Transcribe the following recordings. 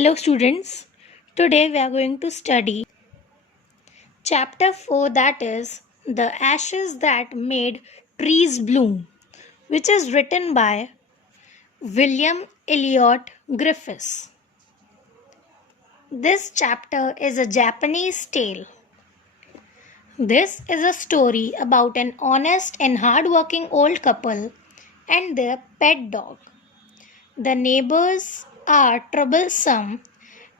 Hello students, today we are going to study chapter 4, that is The Ashes That Made Trees Bloom, which is written by William Elliot Griffiths. This chapter is a Japanese tale. This is a story about an honest and hard-working old couple and their pet dog. The neighbors are troublesome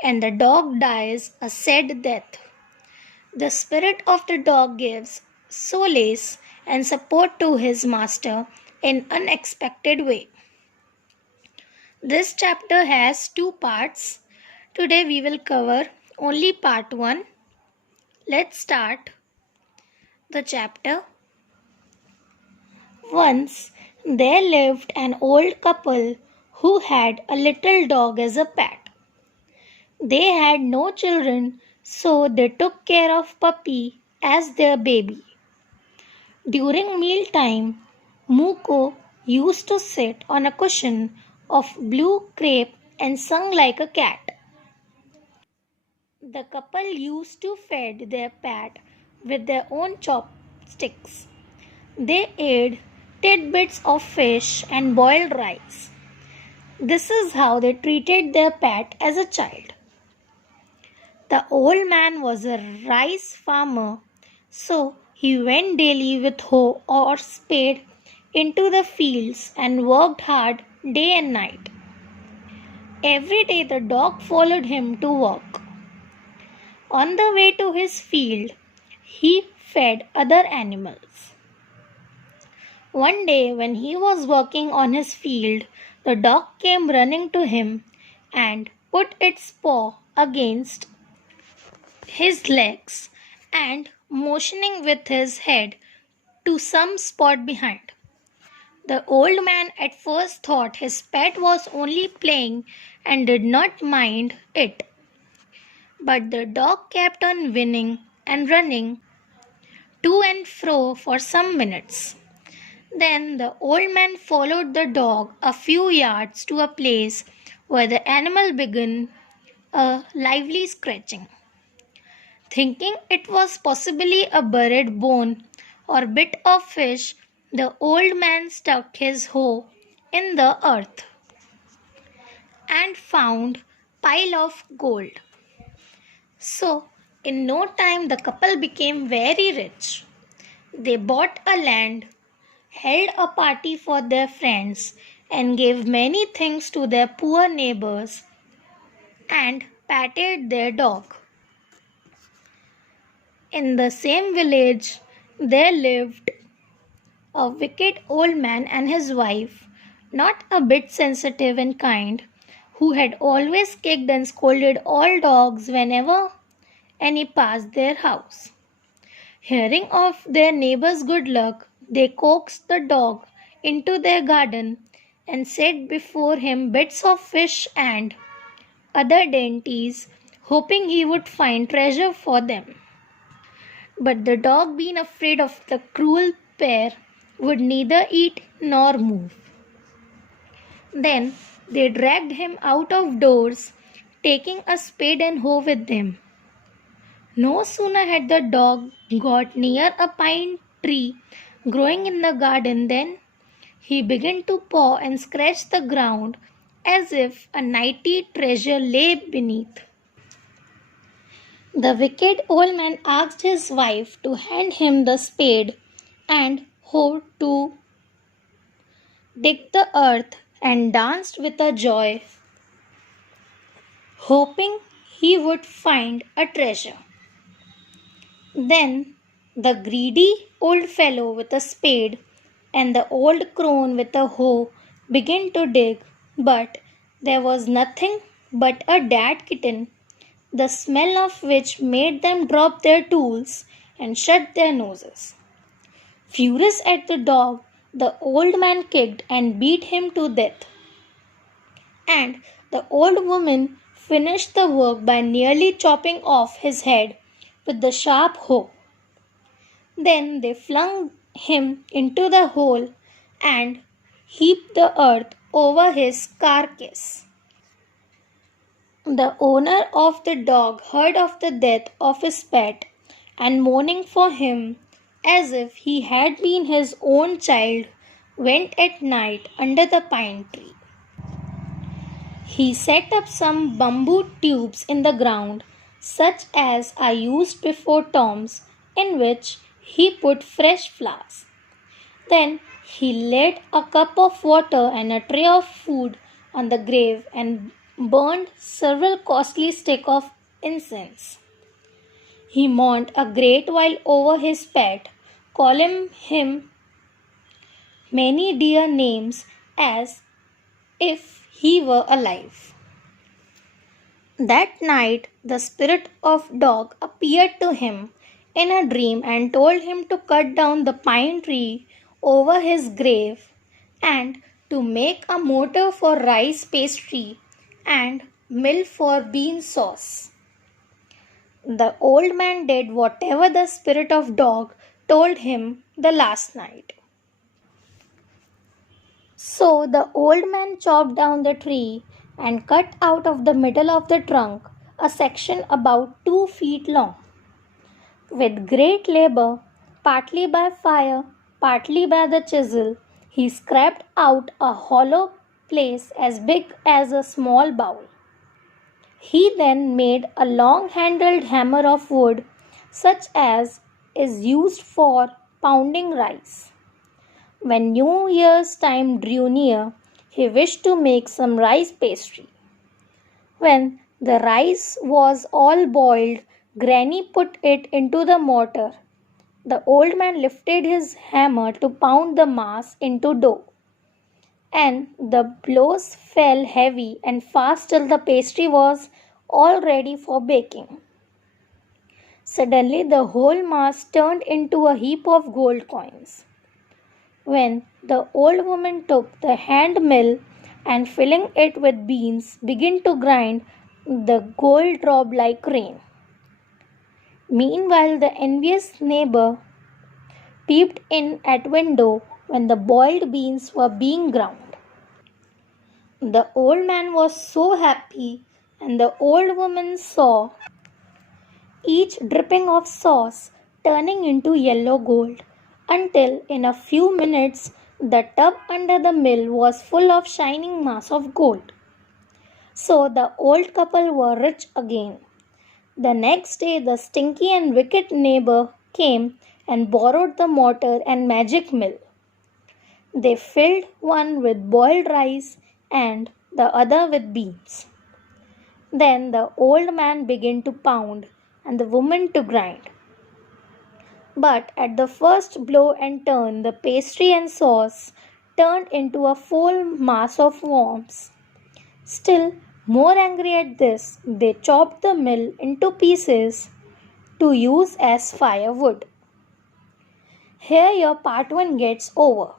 and the dog dies a sad death. The spirit of the dog gives solace and support to his master in unexpected way. This chapter has 2 parts. Today we will cover only part 1. Let's start the chapter. Once there lived an old couple who had a little dog as a pet. They had no children, so they took care of Puppy as their baby. During mealtime, Muko used to sit on a cushion of blue crepe and sung like a cat. The couple used to feed their pet with their own chopsticks. They ate tidbits of fish and boiled rice. This is how they treated their pet as a child. The old man was a rice farmer, so he went daily with hoe or spade into the fields and worked hard day and night. Every day the dog followed him to work. On the way to his field, he fed other animals. One day when he was working on his field, the dog came running to him and put its paw against his legs and motioning with his head to some spot behind. The old man at first thought his pet was only playing and did not mind it. But the dog kept on whining and running to and fro for some minutes. Then the old man followed the dog a few yards to a place where the animal began a lively scratching. Thinking it was possibly a buried bone or bit of fish, the old man stuck his hoe in the earth and found pile of gold. So, in no time the couple became very rich. They bought a land, held a party for their friends, and gave many things to their poor neighbors and patted their dog. In the same village, there lived a wicked old man and his wife, not a bit sensitive and kind, who had always kicked and scolded all dogs whenever any passed their house. Hearing of their neighbor's good luck, they coaxed the dog into their garden and set before him bits of fish and other dainties, hoping he would find treasure for them. But the dog, being afraid of the cruel pair, would neither eat nor move. Then they dragged him out of doors, taking a spade and hoe with them. No sooner had the dog got near a pine tree growing in the garden than he began to paw and scratch the ground as if a mighty treasure lay beneath. The wicked old man asked his wife to hand him the spade and hoe to dig the earth and danced with a joy, hoping he would find a treasure. Then the greedy old fellow with a spade and the old crone with a hoe began to dig, but there was nothing but a dead kitten, the smell of which made them drop their tools and shut their noses. Furious at the dog, the old man kicked and beat him to death. And the old woman finished the work by nearly chopping off his head with the sharp hoe. Then they flung him into the hole and heaped the earth over his carcass. The owner of the dog heard of the death of his pet and mourning for him as if he had been his own child went at night under the pine tree. He set up some bamboo tubes in the ground, such as are used before tombs, in which he put fresh flowers. Then he laid a cup of water and a tray of food on the grave and burned several costly sticks of incense. He mourned a great while over his pet, calling him many dear names as if he were alive. That night the spirit of dog appeared to him in a dream and told him to cut down the pine tree over his grave and to make a mortar for rice pastry and mill for bean sauce. The old man did whatever the spirit of dog told him the last night. So the old man chopped down the tree and cut out of the middle of the trunk a section about 2 feet long. With great labor, partly by fire, partly by the chisel, he scraped out a hollow place as big as a small bowl. He then made a long-handled hammer of wood, such as is used for pounding rice. When New Year's time drew near, he wished to make some rice pastry. When the rice was all boiled, Granny put it into the mortar. The old man lifted his hammer to pound the mass into dough, and the blows fell heavy and fast till the pastry was all ready for baking. Suddenly the whole mass turned into a heap of gold coins. When the old woman took the hand mill and filling it with beans began to grind, the gold dropped like rain. Meanwhile the envious neighbor peeped in at window when the boiled beans were being ground. The old man was so happy, and the old woman saw each dripping of sauce turning into yellow gold, until in a few minutes the tub under the mill was full of shining mass of gold. So the old couple were rich again. The next day the stinky and wicked neighbor came and borrowed the mortar and magic mill. They filled one with boiled rice and the other with beans. Then the old man began to pound and the woman to grind. But at the first blow and turn, the pastry and sauce turned into a full mass of worms. Still more angry at this, they chopped the mill into pieces to use as firewood. Here your part 1 gets over.